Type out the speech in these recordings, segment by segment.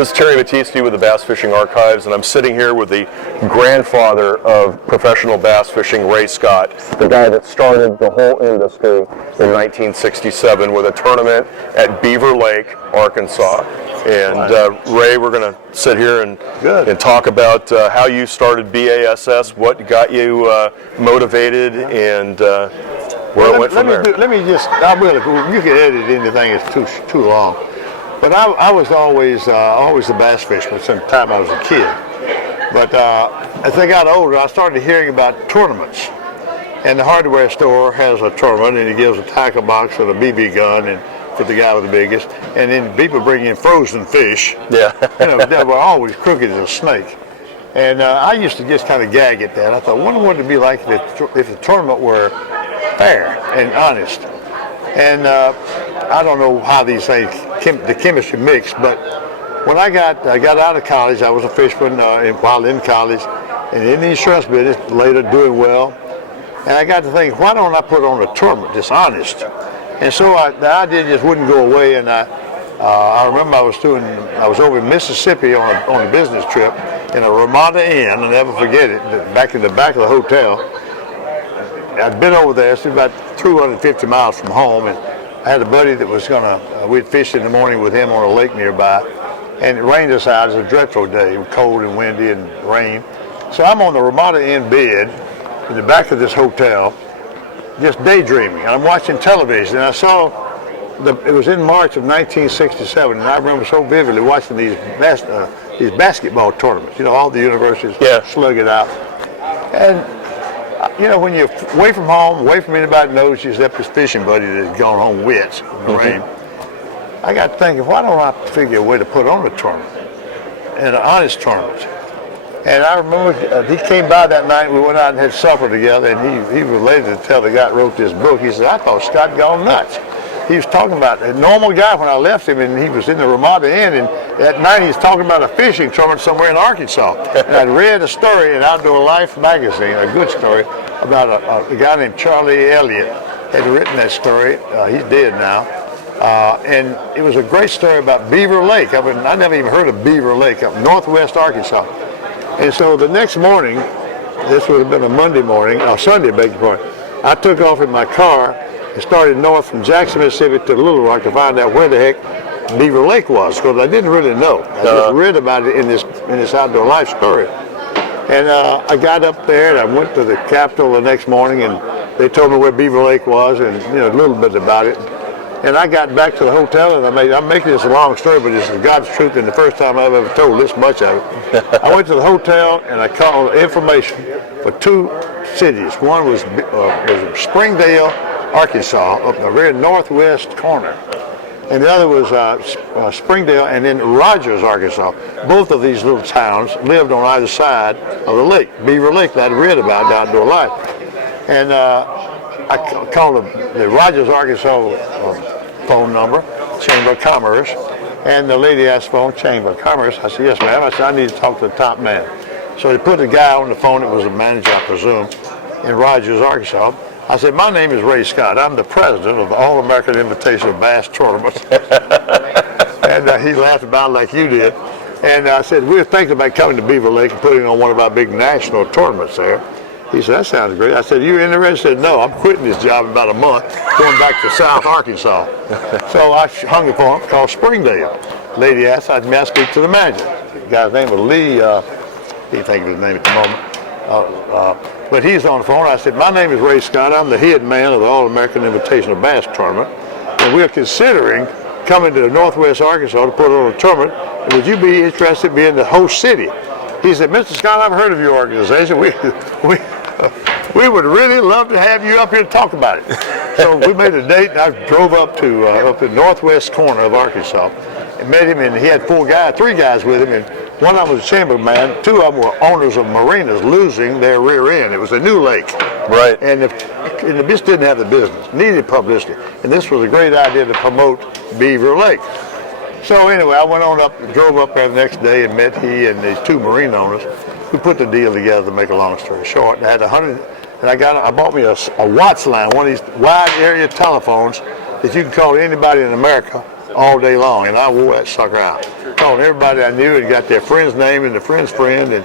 This is Terry Battisti with the Bass Fishing Archives, and I'm sitting here with the grandfather of professional bass fishing, Ray Scott, the guy that started the whole industry in 1967 with a tournament at Beaver Lake, Arkansas. And Ray, we're going to sit here and talk about how you started BASS, what got you motivated, and where it went from there. Let me just, I will, you can edit anything, it's too long. But I was always a bass fisherman since the time I was a kid. But as I got older, I started hearing about tournaments. And the hardware store has a tournament, and he gives a tackle box and a BB gun and for the guy with the biggest. And then people bring in frozen fish. Yeah. That were always crooked as a snake. And I used to just kind of gag at that. I thought, I wonder what it'd be like if the tournament were fair and honest. And I don't know how these things, the chemistry mixed, but when I got out of college, I was a fisherman while in college and in the insurance business, later doing well. And I got to think, why don't I put on a tournament that's honest? And so the idea just wouldn't go away. And I remember I was over in Mississippi on a business trip in a Ramada Inn. I'll never forget it. Back in the back of the hotel. I'd been over there, it's about 250 miles from home, and I had a buddy that was we'd fish in the morning with him on a lake nearby, and it rained us out. It was a dreadful day, it was cold and windy and rain. So I'm on the Ramada Inn bed in the back of this hotel, just daydreaming, and I'm watching television, and I saw, it was in March of 1967, and I remember so vividly watching these basketball tournaments, all the universities slug it out. And when you're away from home, away from anybody knows you, except this fishing buddy that's gone home wet in the rain, I got thinking, why don't I figure a way to put on a tournament, an honest tournament? And I remember he came by that night, we went out and had supper together, and he related to tell the guy that wrote this book. He said, I thought Scott gone nuts. He was talking about a normal guy when I left him, and he was in the Ramada Inn, and at night he was talking about a fishing tournament somewhere in Arkansas. And I'd read a story in Outdoor Life magazine, a good story, about a guy named Charlie Elliott had written that story. He's dead now. And it was a great story about Beaver Lake. I never even heard of Beaver Lake up northwest Arkansas. And so the next morning, this would have been a Monday morning, or Sunday, beg your pardon, I took off in my car and started north from Jackson, Mississippi to Little Rock to find out where the heck Beaver Lake was, because I didn't really know. I just read about it in this Outdoor Life story. And I got up there and I went to the Capitol the next morning, and they told me where Beaver Lake was and a little bit about it. And I got back to the hotel, and I'm making this a long story, but this is God's truth, and the first time I've ever told this much of it. I went to the hotel and I called information for two cities. One was Springdale, Arkansas, up in the very northwest corner. And the other was Springdale and then Rogers, Arkansas. Both of these little towns lived on either side of the lake, Beaver Lake, that I'd read about in Outdoor Life. And I called the Rogers, Arkansas phone number, Chamber of Commerce, and the lady asked for Chamber of Commerce. I said, yes, ma'am. I said, I need to talk to the top man. So they put the guy on the phone. It was a manager, I presume, in Rogers, Arkansas. I said, my name is Ray Scott. I'm the president of the All-American Invitational Bass Tournament. And he laughed about it like you did. And I said, we're thinking about coming to Beaver Lake and putting on one of our big national tournaments there. He said, that sounds great. I said, you interested? He said, no, I'm quitting this job in about a month, going back to South Arkansas. So I hung the phone up, called Springdale. Lady asked, may I speak to the manager? The guy's name was Lee, he think of his name at the moment. But he's on the phone. I said, my name is Ray Scott. I'm the head man of the All-American Invitational Bass Tournament. And we're considering coming to Northwest Arkansas to put on a tournament. And would you be interested in being the host city? He said, Mr. Scott, I've heard of your organization. We would really love to have you up here to talk about it. So we made a date, and I drove up to the northwest corner of Arkansas and met him, and he had three guys with him, and one of them was a chamberman. Two of them were owners of marinas losing their rear end. It was a new lake. Right. And the just didn't have the business, needed publicity. And this was a great idea to promote Beaver Lake. So anyway, I went on up, drove up there the next day and met he and these two marine owners who put the deal together, to make a long story short. And I had 100, and I bought me a Watts line, one of these wide area telephones that you can call anybody in America all day long, and I wore that sucker out. Called everybody I knew and got their friend's name and the friend's friend, and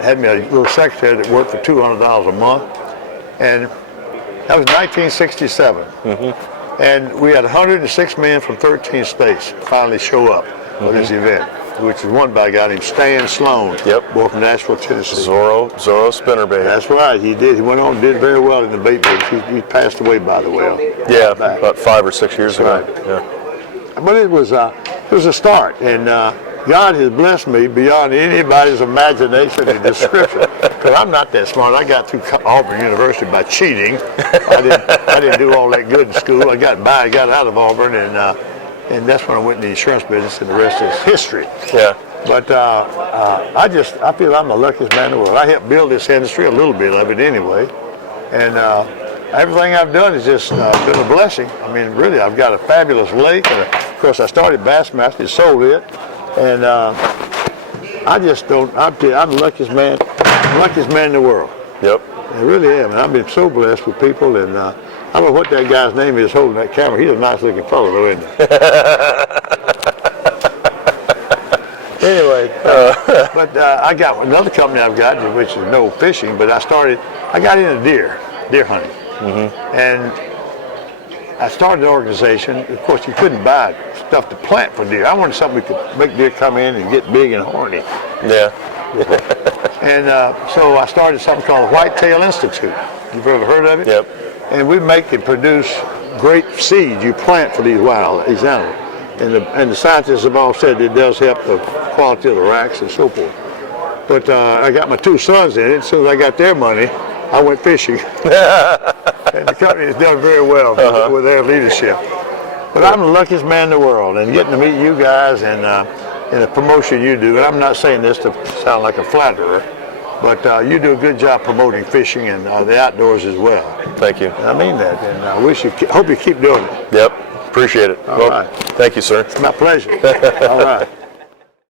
had me a little secretary that worked for $200 a month. And that was 1967. And we had 106 men from 13 states finally show up for this event, which was won by a guy named Stan Sloan, boy from Nashville, Tennessee. Zorro Spinnerbait. That's right, he did. He went on and did very well in the bait business. He passed away, by the way. Yeah, about 5 or 6 years ago. Right. Yeah. But it was a start, and God has blessed me beyond anybody's imagination and description. Because I'm not that smart. I got through Auburn University by cheating. I didn't do all that good in school. I got out of Auburn, and that's when I went in the insurance business, and the rest is history. Yeah. But I feel I'm the luckiest man in the world. I helped build this industry, a little bit of it anyway, and everything I've done has just been a blessing. I mean, really, I've got a fabulous lake, and of course, I started Bassmaster, sold it, and I just don't. I'm the luckiest man in the world. Yep. I really am, and I've been so blessed with people, and I don't know what that guy's name is holding that camera. He's a nice-looking fellow, though, isn't he? Anyway, but I got another company I've got, which is no fishing, but I got into deer hunting. And I started an organization. Of course, you couldn't buy stuff to plant for deer. I wanted something we could make deer come in and get big and horny. Yeah. And so I started something called the Whitetail Institute. You've ever heard of it? Yep. And we make and produce great seeds you plant for these animals. And the scientists have all said it does help the quality of the racks and so forth. But I got my 2 sons in it. As soon as I got their money, I went fishing. And the company has done very well with their leadership. But I'm the luckiest man in the world, and getting to meet you guys and the promotion you do. And I'm not saying this to sound like a flatterer, but you do a good job promoting fishing and the outdoors as well. Thank you. And I mean that, and I hope you keep doing it. Yep. Appreciate it. All right. Thank you, sir. It's my pleasure. All right.